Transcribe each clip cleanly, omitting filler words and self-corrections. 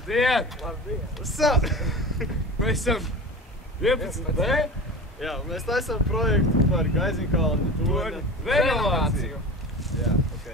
Labdien! Labdien! What's up? Mēs esam 11B. Jā, mēs taisām projektu par Gaiziņkalna torņa renovāciju. Jā, ok.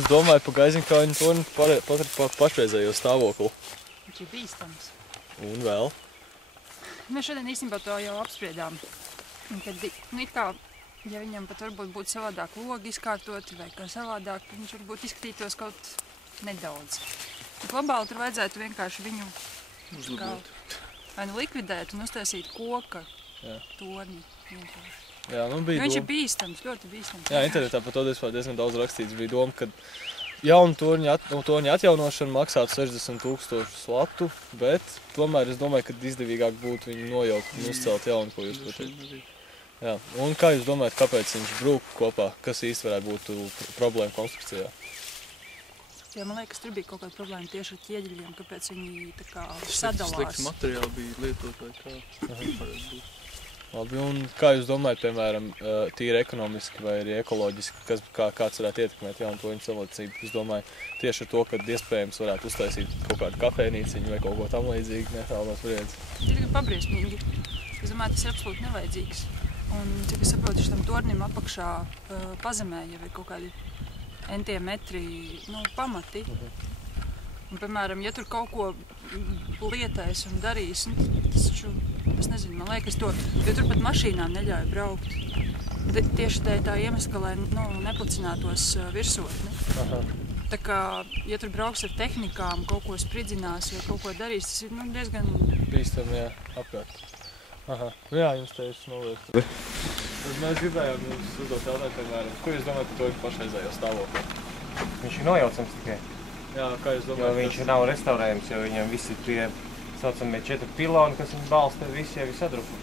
Es domāju par Gaiziņkalna torņa pašreizējo stāvokli. Viņš ir bīstams. Un vēl? Mēs šodien īstenībā to jau apspriedām. Kad, it kā, ja viņam pat varbūt būtu savādāk logi izkārtoti vai kā savādāk, viņš varbūt izskatītos kaut nedaudz. Globāli tur vajadzētu vienkārši viņu vai nu likvidēt un uztaisīt koka torni vienkārši. Jā, nu bija viņš ir bīstams, ļoti bīstams. Jā, internetā par to diezgan daudz rakstīts. Bija doma, ka jaunu torņa atjaunošana maksātu 60 000 latu, bet tomēr es domāju, ka izdevīgāk būtu viņu nojaukt un uzcelt jaunu, ko jūs pateikt. Jā, un kā jūs domājat, kāpēc viņš brūk kopā? Kas īsti varētu būt problēma konstrukcijā? Jā, man liekas, tur bija kaut kāda problēma tieši ar ķieģeļiem, kāpēc viņi tā kā sadalās. Slikts materiāli bija lietot vai kā varētu būt. Labi, un kā jūs domājat, piemēram, tīri ekonomiski vai arī ekoloģiski, kāds varētu ietekmēt jaunu torņu celtniecību? Es domāju, tieši ar to, ka iespējams varētu uztaisīt kaut kādu kafejnīciņu vai kaut ko tam līdzīgu netālu no turienes. Diezgan pabriesmīgi. Es domāju, tas ir absolūti nevajadzīgs. Un, cik es saprotu, šitam tornim apakšā pazemē jau ir kaut kādi entie metri, pamati. Un, piemēram, ja tur kaut ko lietēs un darīs, es nezinu, man liekas to, jo tur pat mašīnām neļauj braukt. Tieši tā iemesla, lai neplicinātos virsotni. Aha. Tā kā, ja tur brauks ar tehnikām, kaut ko spridzinās vai kaut ko darīs, tas ir diezgan... Bīstami, jā, apkārt. Aha, jā, jums te ir noliekta. Mēs gribējām jums uzdot jautājumu, piemēram, ko jūs domājat par to pašreizējo stāvokli? Viņš ir nojaucams tikai. Jā, kā jūs domājat? Jo viņš nav restaurējams, jo viņam visi tie saucamie 4 piloni, kas viņu balsta, visi jau ir sadrupi.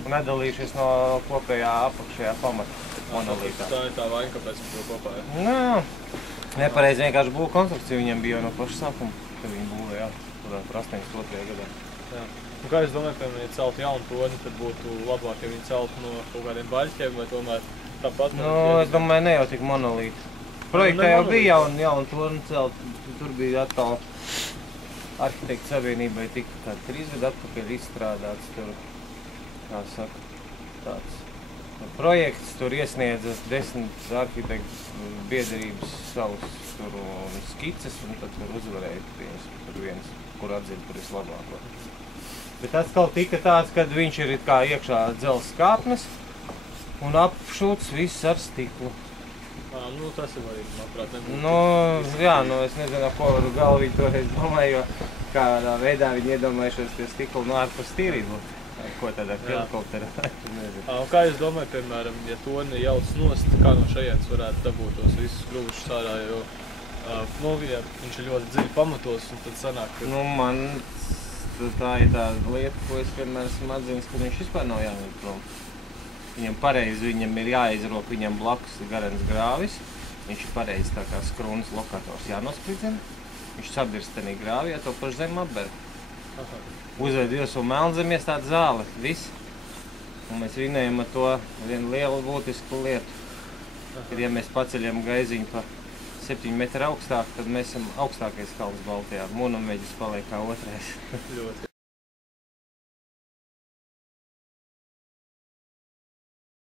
Un nedalījušies no kopējā apakšējā pamata monolītā. Tā ir tā vaina, kāpēc viņi to kopā ir? Nē, nepareizi vienkārši būva konstrukcija viņam bija no paša sākuma, kad viņi būvēja, tur 82. gadā. Jā. Un kā jūs domājat, piemēram, ja celtu jaunu torni, tad būtu labāk, ja viņi celtu no kaut kādiem baļķiem vai tomēr tāpat? Es domāju, ne jau tik monolīti. Projektā jau bija jauna torni celt, tur bija atkal arhitektu savienībai tika kādi 3 gadu atpakaļ izstrādāts tur, kā saka, tāds projekts, tur iesniedzas 10 arhitektu biedrības savus tur skices, un tad tur uzvarēja viens, kur atzina, kur ir labāko. Bet atkal tika tāds, kad viņš ir kā iekšā dzelzs kāpnes un apšūts viss ar stiklu. Tas ir varīgi, manuprāt, nebūtu. Es nezinu, ko galvīgi toreiz domāju, jo kādā veidā viņi iedomājušies tie stikli ārpus tīrību. Ko tādā helikopterā, nezinu. Un kā jūs domājat, piemēram, ja torni jauc nost, kā no šajienes varētu dabūt tos visus grūšus ārā, jo viņš ir ļoti dziļi pamatos un tad sanāk, ka... Man tā ir tāda lieta, ko es vienmēr esmu atzīmis, ka viņš vispār nav jāņem prom. Viņam pareizi, viņam ir jāizrok, viņam blakus garens grāvis. Viņš ir pareizi tā kā skrunas lokators jānospridzina. Viņš sabirst tenī grāvī, ja to pašu zem apber. Uzved virsū melnzemies tāda zāle, viss. Un mēs vinējam ar to vienu lielu būtisku lietu. Kad ja mēs paceļam gaiziņu pa 7 metru augstāk, tad mēs esam augstākais kalns Baltijā. Mūnamveģis paliek kā otrais. Ļoti.